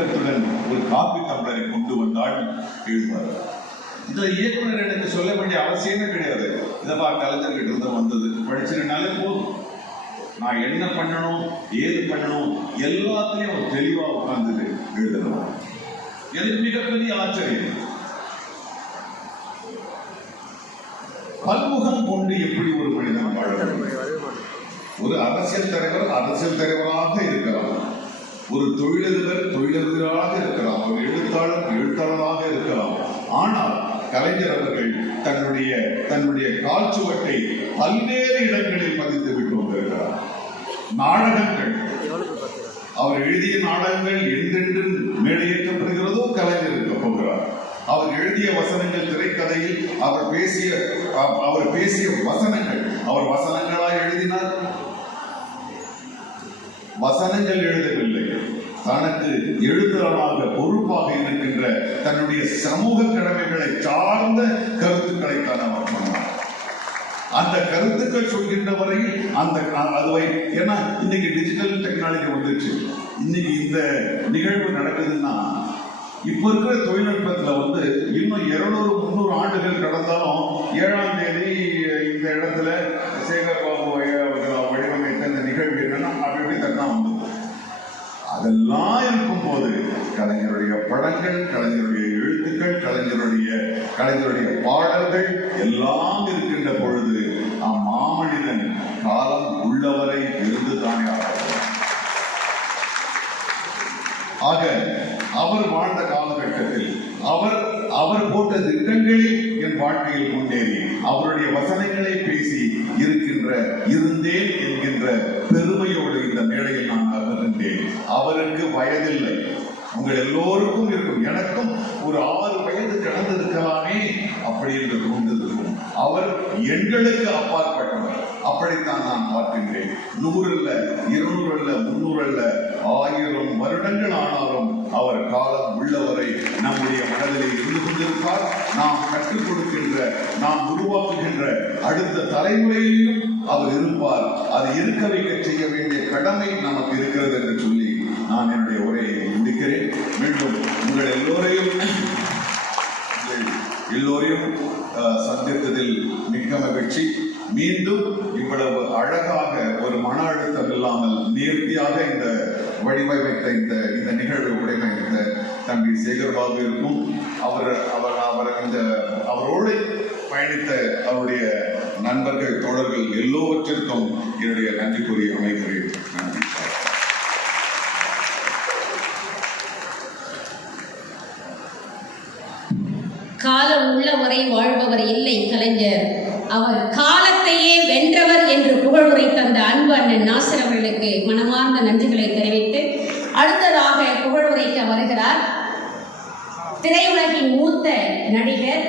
வணக்கத்துடன் ஒரு காப்பி டம்ளரை கொண்டு வந்தால் எழுதுவார். இதுல இயக்குனர் எனக்கு சொல்ல வேண்டிய அவசியமே கிடையாது. இதப்பா கலைஞர்கிட்ட இருந்து வந்தது படிச்சிருந்தாலே போதும். நான் என்ன பண்ணணும், ஏது பண்ணணும், எல்லாத்தையும் ஒரு தெளிவா உட்கார்ந்து எழுதணும். எனக்கு மிகப்பெரிய ஆச்சரியம். பன்முகம் கொண்டு எப்படி ஒரு மனிதன் வாழ முடியும்? ஒரு அரசியல் தலைவர் அரசியல் தலைவராக இருக்கலாம், ஒரு தொழிலதிபர் தொழிலதிபராக இருக்கலாம், ஒரு எழுத்தாளர் எழுத்தாளராக இருக்கலாம். ஆனால் கலைஞர் அவர்கள் தன்னுடைய கால் சுவட்டை பல்வேறு இடங்களில் பதித்து விட்டு வந்திருக்கிறார். நாடகங்கள், அவர் எழுதிய நாடகங்கள் எந்தென்று மேடையேற்றப்படுகிறதோ கலைஞர் இருக்க போகிறார். அவர் எழுதிய வசனங்கள் திரைக்கதையில் அவர் பேசிய வசனங்கள், அவர் வசனங்களாய் எழுதினார். வசனங்கள் எழுதவில்லை, தனக்கு எழுதுறவனாக பொறுப்பாக இருக்கின்ற தன்னுடைய சமூக கடமைகளை சார்ந்த கருத்துக்களை தான் அவர் சொன்னார். அந்த கருத்துக்கள் சொல்கின்ற வரையில் அதுவை, ஏன்னா இன்னைக்கு டிஜிட்டல் டெக்னாலஜி வந்துருச்சு. இன்னைக்கு இந்த நிகழ்வு நடக்குதுன்னா இப்ப இருக்கிற தொழில்நுட்பத்துல இன்னும் 200-300 ஆண்டுகள் கடந்தாலும் 7ஆம் தேதி இந்த இடத்துல சேகர் பாபு வடிவமைத்த இந்த நிகழ்வு என்னன்னா அப்படி தான் வந்து அதெல்லாம் இருக்கும் போது கலைஞருடைய படங்கள், கலைஞருடைய எழுத்துக்கள், கலைஞருடைய பாடல்கள் எல்லாம் இருக்கின்ற பொழுது மாமனிதன் காலம் உள்ளவரை இருந்துதானே ஆக அவர் வாழ்ந்த காலகட்டத்தில் அவர் போட்ட திட்டங்களில் என் வாழ்க்கையில் முன்னேறி அவருடைய வசனங்களை பேசி இருந்தேன் என்கின்ற பெருமையோடு இந்த மேடையில் நான் அமர்கின்றேன். அவருக்கு வயதில்லை, உங்கள் எல்லோருக்கும் இருக்கும், எனக்கும் ஒரு 6 வயது கடந்திருக்கலாமே அப்படி என்று தோன்றிருக்கும். அவர் எண்களுக்கு அப்பாற்பட்டவர். அப்படித்தான் நான் பார்க்கின்றேன். 100 அல்ல, 200 அல்ல, 300 அல்ல, 1000 வருடங்கள் ஆனாலும் அவர் காலம் உள்ளவரை நம்முடைய மனதிலே இருந்து கொண்டிருப்பார். நாம் கற்றுக் கொடுக்கின்ற, நாம் உருவாக்குகின்ற அடுத்த தலைமுறையிலும் அவர் இருப்பார். அதை இருக்க வைக்க செய்ய வேண்டிய கடமை நமக்கு இருக்கிறது என்று சொல்லி நான் என்னுடைய உரையை முடிக்கிறேன். மீண்டும் உங்கள் எல்லோரையும் சந்தித்ததில் மிக்க மகிழ்ச்சி. மீண்டும் இவ்வளவு அழகாக ஒரு மன அழுத்தம் இல்லாமல் நேர்த்தியாக இந்த வடிவமைத்த இந்த நிகழ்வை உடைமைத்த தம்பி சேகர்பாபு இருக்கும், அவரோடு பயணித்த அவருடைய நண்பர்கள், தோழர்கள் எல்லோவற்றிற்கும் என்னுடைய நன்றி கூறி அமைகிறேன். நன்றி. காலம் உள்ளவரை வாழ்பவர் இல்லை கலைஞர், அவர் காலத்தையே வென்றவர் என்று புகழுரை தந்த அன்பு அண்ணன் நாசர் அவர்களுக்கு மனமார்ந்த நன்றிகளை தெரிவித்து அடுத்ததாக புகழுரைக்க வருகிறார் திரையுலகின் மூத்த நடிகர்